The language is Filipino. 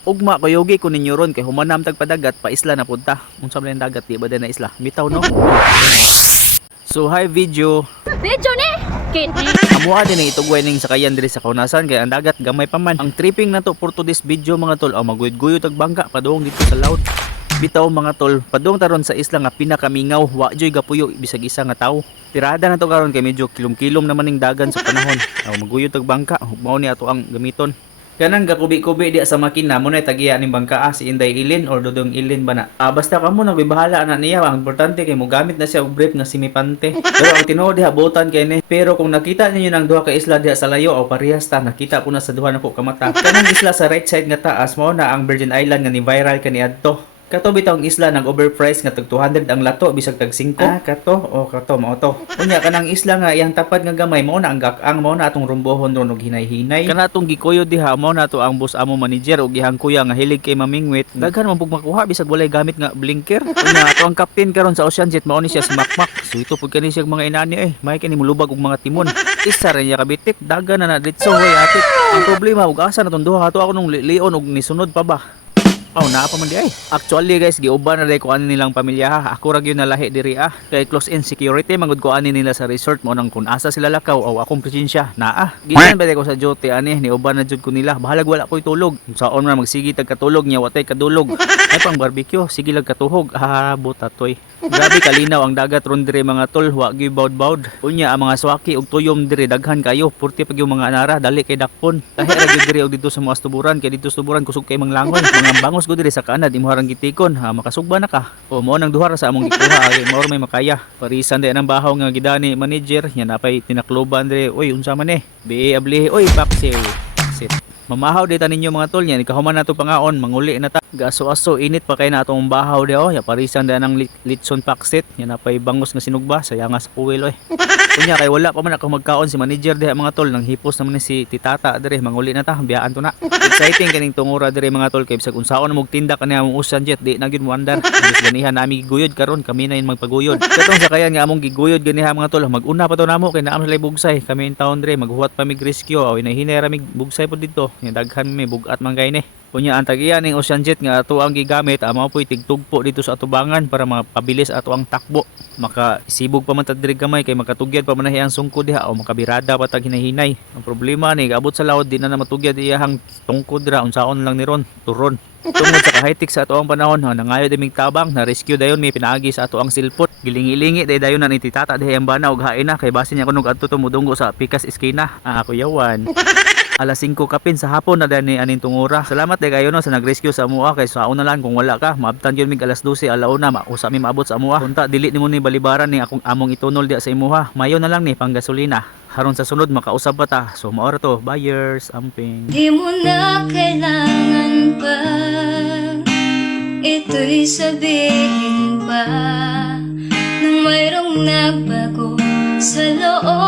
Ugma kayogi ko ninyo ron kay humanam tag padagat pa isla na punta. Unsa man yung dagat di ba na isla? Bitaw no. So hi video. Video ni. Kit. Amuha din ang itugway ning sakayan diri sa kaunasan kay ang dagat gamay pa man. Ang tripping na to for today's video mga tol, maguyod-guyod og bangka padung dito sa laut. Bitaw mga tol, padung taron sa isla nga pinakamingaw, wa joy gapuyo bisag isa nga tawo. Tirada na to karon kay medyo kilom-kilom naman ning dagan sa panahon. Maguyod og bangka, mao ni ato ang gamiton. Kanang gakubi-kubi di sa makina mo na tagiya ning bangka si Inday Ilin or Dudong Ilin ba na. Basta kamo nagbibahala na niya, ang importante kay mo gamit na siya og brief nga simipante. Pero ang tinuod diha botan kay ni. Pero kung nakita ninyo nang duha ka isla diha sa layo o parehas ta, nakita ko na sa duha nako ka mata. Kanang isla sa right side nga taas mao na ang Virgin Island nga ni viral kaniadto. Kato bitawng isla ng overpriced nga tag 200 ang lato bisag tag 5. Kato mao to. Unya kanang isla nga iyang tapad nga gamay mao na ang gak-ang mao na atong rumbohon ron og hinay-hinay. Kana atong gikuyod diha mao na to ang boss amo manager og ihang kuya nga hilig kay mamingwit. Daghan man pug makuha bisag walay gamit nga blinker. Unya ato ang captain karon sa Ocean Jet mao ni siya si Makmak. So ito pud kani siya mga inani may kani mulubag og mga timon. Isa ra niya kabitik dagan na ditso way atik. Ang problema ug asa na tong duha ato ako nung lion og nisunod pa ba. Naa pa man di ay. Actually guys, giuban na dai ko ani nilang pamilya ha. Ako ra gyud nalahi diri Kay close in security mangud ko ani nila sa resort mo nang kun asa sila lakaw o akong presensya. Naa. Gikan ba ko sa duty ani ni uban na jud ko nila. Bahalag wala koy tulog. Saon man magsigi tag katulog nya watay kadulog. Ay pang barbecue, sige lag katuhog. Buta toy. Grabe kalinaw ang dagat ron diri mga tol, wa gyud bawd-bawd. Unya ang mga swaki og tuyom diri daghan kayo. Purti pag yung mga anara dali kay dakpon. Tahi ra gyud diri og dito sa mga tuburan kay dito sa tuburan kusog kay manglangon. Mga bangos ko diri sa kanad imo harang gitikon, makasugba na ka. Mao nang duha ra sa among gikuha, mao may makaya. Parisan din ang bahaw nga gidani manager, nya napay tinakloban diri. Oy, unsa man Bi ablihi, oy paksiw. Mamahaw dita ninyo mga tol niya, ikahuman na to pangaon, manguli na ta. Gaso-aso init pa kay na atong bahaw di ya parisan din ang litson paksit, nya napay bangos nga sinugba, sayang sa puwil Kunya kay wala pa man ako magkaon si manager diha mga tol, nang hipos naman ni si Titata dire, manguli na ta, biyaan to na. Exciting kaning tungura dire mga tol kay bisag unsaon mo tinda kani among Ocean Jet, di na gyud mo andar. Bis ganihan nami giguyod karon, kami na yung magpaguyod. Katong sakayan nga among giguyod ganiha mga tol, maguna pa to namo kay naam sila bugsay, kami in town dire maghuwat pa mig rescue, aw inahinay ra mig bugsay pod dito. Nya daghan mi bugat man gay ni. Kunya ang tagiya ning Ocean Jet nga ato ang gigamit, mao po'y tigtugpo dito sa atubangan para mapabilis ato ang takbo. Makasibog pa man ta diri gamay kay makatugyad pa man ang sungkod diha o makabirada pa tag hinahinay. Ang problema ni abot sa laod di na matugyad iyahang tungkod dira unsaon lang ni ron turon. Tungod sa kahaytik sa ato ang panahon, nangayo dimig tabang na rescue dayon may pinaagi sa ato ang silpot. Gilingi-lingi dayon na ni Titata diha ang bana og hain na kay basin niya kunog adto tumudunggo sa pikas iskina. Kuyawan. Alas 5 kapin sa hapon na dani aning tungura. Salamat day kayo no sa nagrescue sa amuha kay sa una lang kung wala ka maabtan gyud mig alas 12 alauna usa mi maabot sa amuha. Kunta dili nimo ni balibaran ni akong among itunol diha sa imuha. Mayo na lang ni pang gasolina. Haron sa sunod makausab pa ta. So mao ra to, buyers amping. Di mo na kailangan pa ito'y sabihin pa nang mayroong nagbago sa loob